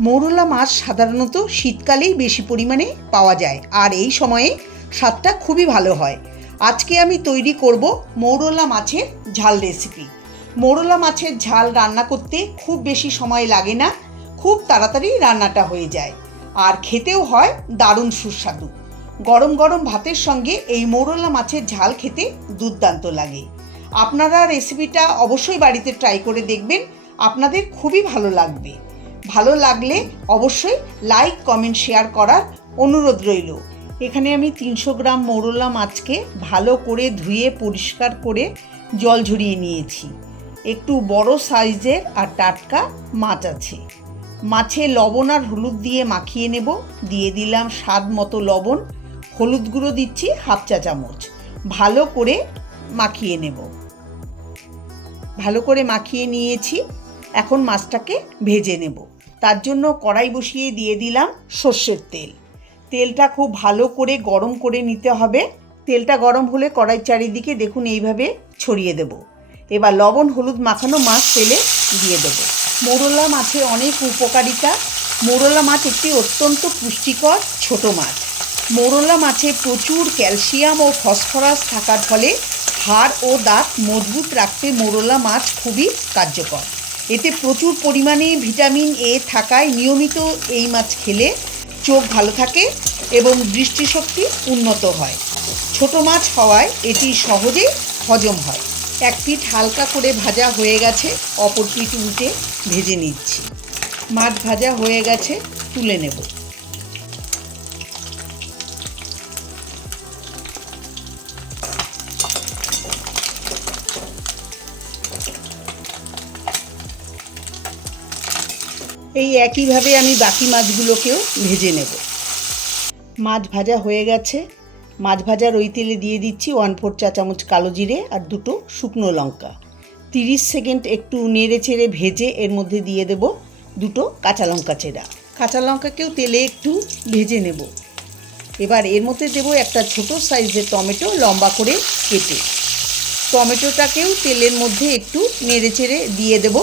মৌরলা মাছ সাধারণত শীতকালেই বেশি পরিমাণে পাওয়া যায়, আর এই সময়ে স্বাদটা খুবই ভালো হয়। আজকে আমি তৈরি করব মৌরলা মাছের ঝাল রেসিপি। মৌরলা মাছের ঝাল রান্না করতে খুব বেশি সময় লাগে না, খুব তাড়াতাড়ি রান্নাটা হয়ে যায়, আর খেতেও হয় দারুণ সুস্বাদু। গরম গরম ভাতের সঙ্গে এই মৌরলা মাছের ঝাল খেতে দুর্দান্ত লাগে। আপনারা রেসিপিটা অবশ্যই বাড়িতে ট্রাই করে দেখবেন, আপনাদের খুবই ভালো লাগবে। ভালো লাগলে অবশ্যই লাইক, কমেন্ট, শেয়ার করার অনুরোধ রইল। এখানে আমি 300 গ্রাম মৌরলা মাছকে ভালো করে ধুয়ে পরিষ্কার করে জল ঝরিয়ে নিয়েছি। একটু বড় সাইজের আর টাটকা মাছ আছে। মাছে লবণ আর হলুদ দিয়ে মাখিয়ে নেব। দিয়ে দিলাম স্বাদ মতো লবণ, হলুদ গুঁড়ো দিচ্ছি হাফ চা চামচ। ভালো করে মাখিয়ে নেব। ভালো করে মাখিয়ে নিয়েছি। এখন মাছটাকে ভেজে নেব। তার জন্য কড়াই বসিয়ে দিয়ে দিলাম সর্ষের তেল। তেলটা খুব ভালো করে গরম করে নিতে হবে। তেলটা গরম হলে কড়াই চারিদিকে দেখুন এইভাবে ছড়িয়ে দেব। এবার লবণ হলুদ মাখানো মাছ তেলে দিয়ে দেব। মৌরলা মাছের অনেক উপকারিতা। মৌরলা মাছ একটি অত্যন্ত পুষ্টিকর ছোট মাছ। মৌরলা মাছে প্রচুর ক্যালসিয়াম ও ফসফরাস থাকার ফলে হাড় ও দাঁত মজবুত রাখতে মৌরলা মাছ খুবই কার্যকর। এতে প্রচুর পরিমাণে ভিটামিন এ থাকায় নিয়মিত এই মাছ খেলে চোখ ভালো থাকে এবং দৃষ্টিশক্তি উন্নত হয়। ছোট মাছ হওয়ায় এটি সহজেই হজম হয়। এক পিঠ হালকা করে ভাজা হয়ে গেছে, অপর পিঠ উল্টে ভেজে নিচ্ছি। মাছ ভাজা হয়ে গেছে, তুলে নেব। এই একইভাবে আমি বাকি মাছগুলোকেও ভেজে নেব। মাছ ভাজা হয়ে গেছে। মাছ ভাজার ওই তেলে দিয়ে দিচ্ছি 1/4 চা চামচ কালো জিরে আর 2টো শুকনো লঙ্কা। 30 সেকেন্ড একটু নেড়ে চেড়ে ভেজে এর মধ্যে দিয়ে দেব 2টো কাঁচা লঙ্কা চেরা। কাঁচা লঙ্কাকেও তেলে একটু ভেজে নেব। এবার এর মধ্যে দেব একটা ছোট সাইজের টমেটো লম্বা করে কেটে। টমেটোটাকেও তেলের মধ্যে একটু নেড়ে চেড়ে দিয়ে দেব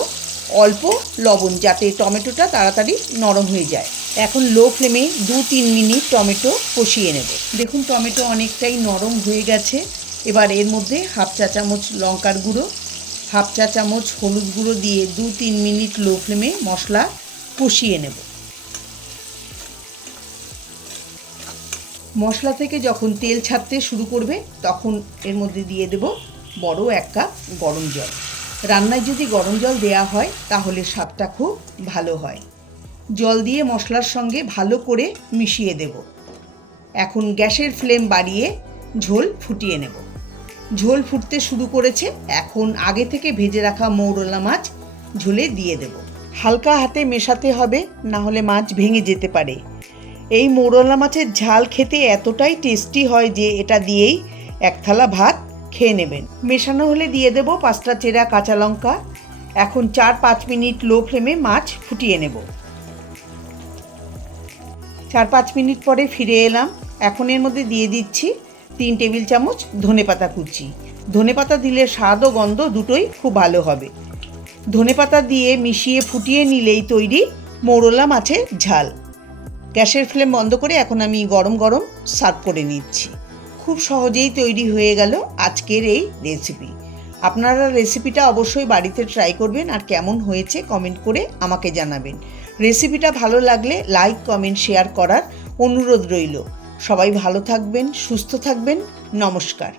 অল্প লবণ, যাতে টমেটোটা তাড়াতাড়ি নরম হয়ে যায়। এখন লো ফ্লেমে 2-3 মিনিট টমেটো কষিয়ে নেব। দেখুন টমেটো অনেকটাই নরম হয়ে গেছে। এবার এর মধ্যে হাফ চা চামচ লঙ্কার গুঁড়ো, হাফ চা চামচ হলুদ গুঁড়ো দিয়ে 2-3 মিনিট লো ফ্লেমে মশলা কষিয়ে নেব। মশলা থেকে যখন তেল ছাড়তে শুরু করবে তখন এর মধ্যে দিয়ে দেব বড় এক কাপ গরম জল। রান্নায় যদি গরম জল দেয়া হয় তাহলে স্বাদটা খুব ভালো হয়। জল দিয়ে মশলার সঙ্গে ভালো করে মিশিয়ে দেব। এখন গ্যাসের ফ্লেম বাড়িয়ে ঝোল ফুটিয়ে নেব। ঝোল ফুটতে শুরু করেছে। এখন আগে থেকে ভেজে রাখা মৌরলা মাছ ঝোলে দিয়ে দেব। হালকা হাতে মেশাতে হবে, না হলে মাছ ভেঙে যেতে পারে। এই মৌরলা মাছের ঝাল খেতে এতটাই টেস্টি হয় যে এটা দিয়েই এক থালা ভাত খেয়ে নেবেন। মেশানো হলে দিয়ে দেব 5টা চেরা কাঁচা লঙ্কা। এখন 4-5 মিনিট লো ফ্লেমে মাছ ফুটিয়ে নেব। 4-5 মিনিট পরে ফিরে এলাম। এখন এর মধ্যে দিয়ে দিচ্ছি 3 টেবিল চামচ ধনেপাতা কুচি। ধনেপাতা দিলে স্বাদ ও গন্ধ দুটোই খুব ভালো হবে। ধনেপাতা দিয়ে মিশিয়ে ফুটিয়ে নিলেই তৈরি মৌরলা মাছের ঝাল। গ্যাসের ফ্লেম বন্ধ করে এখন আমি গরম গরম সার্ভ করে নিচ্ছি। খুব সহজেই তৈরি হয়ে গেল আজকের এই রেসিপি। আপনারা রেসিপিটা অবশ্যই বাড়িতে ট্রাই করবেন, আর কেমন হয়েছে কমেন্ট করে আমাকে জানাবেন। রেসিপিটা ভালো লাগলে লাইক, কমেন্ট, শেয়ার করার অনুরোধ রইল। সবাই ভালো থাকবেন, সুস্থ থাকবেন। নমস্কার।